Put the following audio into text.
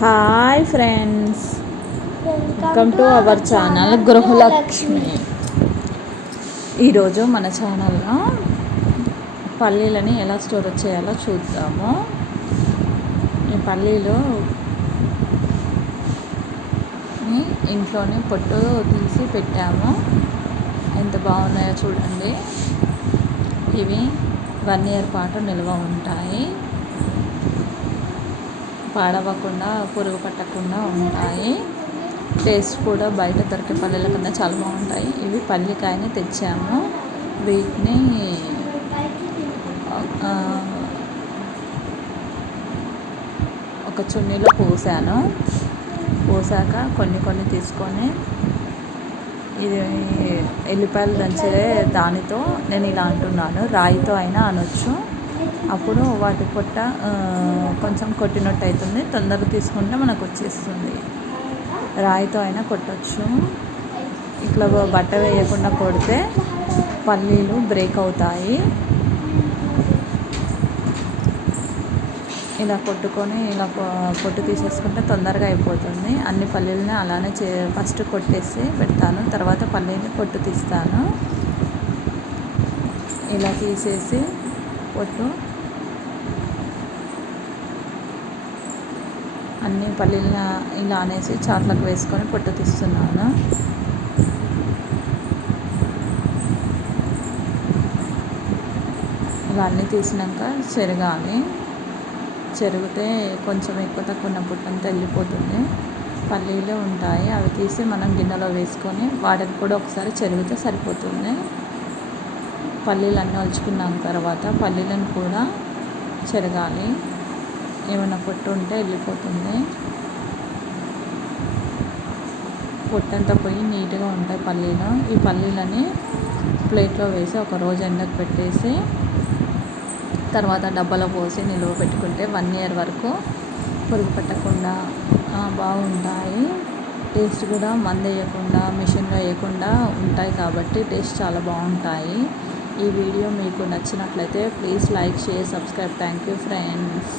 Hi friends. Welcome to our channel Gruhalakshmi ఈరోజు మన ఛానల్లో పల్లీలని ఎలా స్టోర్ చేయాలో చూద్దాము. ఈ పల్లీలు ఇంట్లోనే పొట్టు తీసి పెట్టాము. ఎంత బాగున్నాయో చూడండి. ఇవి వన్ ఇయర్ పాటు నిల్వ ఉంటాయి. పాడవకుండా పురుగు పట్టకుండా ఉంటాయి. టేస్ట్ కూడా బయట దొరికే పల్లెల కన్నా చాలా బాగుంటాయి. ఇవి పల్లికాయని తెచ్చాము. వీటిని ఒక చున్నీలో పోసాను. పోసాక కొన్ని కొన్ని తీసుకొని ఇది ఎల్లిపాయలు దంచే దానితో నేను ఇలా అంటున్నాను. రాయితో అయినా అనొచ్చు. అప్పుడు వాటి పొట్ట కొంచెం కొట్టినట్టు అవుతుంది. తొందరగా తీసుకుంటే మనకు వచ్చేస్తుంది. రాయితో అయినా కొట్టచ్చు. ఇట్లా బట్ట వేయకుండా కొడితే పల్లీలు బ్రేక్ అవుతాయి. ఇలా కొట్టుకొని ఇలా పొట్టు తీసేసుకుంటే తొందరగా అయిపోతుంది. అన్ని పల్లీలని అలానే చే ఫస్ట్ కొట్టేసి పెడతాను. తర్వాత పల్లీని పొట్టు తీస్తాను. ఇలా తీసేసి పొట్టు అన్ని పల్లీల ఇలా అనేసి చాట్లకు వేసుకొని పొట్టు తీస్తున్నాను. ఇలా అన్నీ తీసినాక చెరగాలి. చెరిగితే కొంచెం ఎక్కువ తక్కువ ఉన్న పుట్టంతా వెళ్ళిపోతుంది. పల్లీలు ఉంటాయి అవి తీసి మనం గిన్నెలో వేసుకొని వాటికి కూడా ఒకసారి చెరిగితే సరిపోతుంది. పల్లీలు అన్నీ వలుచుకున్నాం తర్వాత పల్లీలను కూడా చెరగాలి. ఏమైనా పొట్టు ఉంటే వెళ్ళిపోతుంది. పొట్టంతా పోయి నీట్గా ఉంటాయి పల్లీలు. ఈ పల్లీలని ప్లేట్లో వేసి ఒక రోజు ఎండకు పెట్టేసి తర్వాత డబ్బాలో పోసి నిలువ పెట్టుకుంటే వన్ ఇయర్ వరకు పురుగు పెట్టకుండా బాగుంటాయి. టేస్ట్ కూడా మందు వేయకుండా మిషన్లో వేయకుండా ఉంటాయి కాబట్టి టేస్ట్ చాలా బాగుంటాయి. ఈ వీడియో మీకు నచ్చినట్లయితే please like share subscribe. Thank you friends.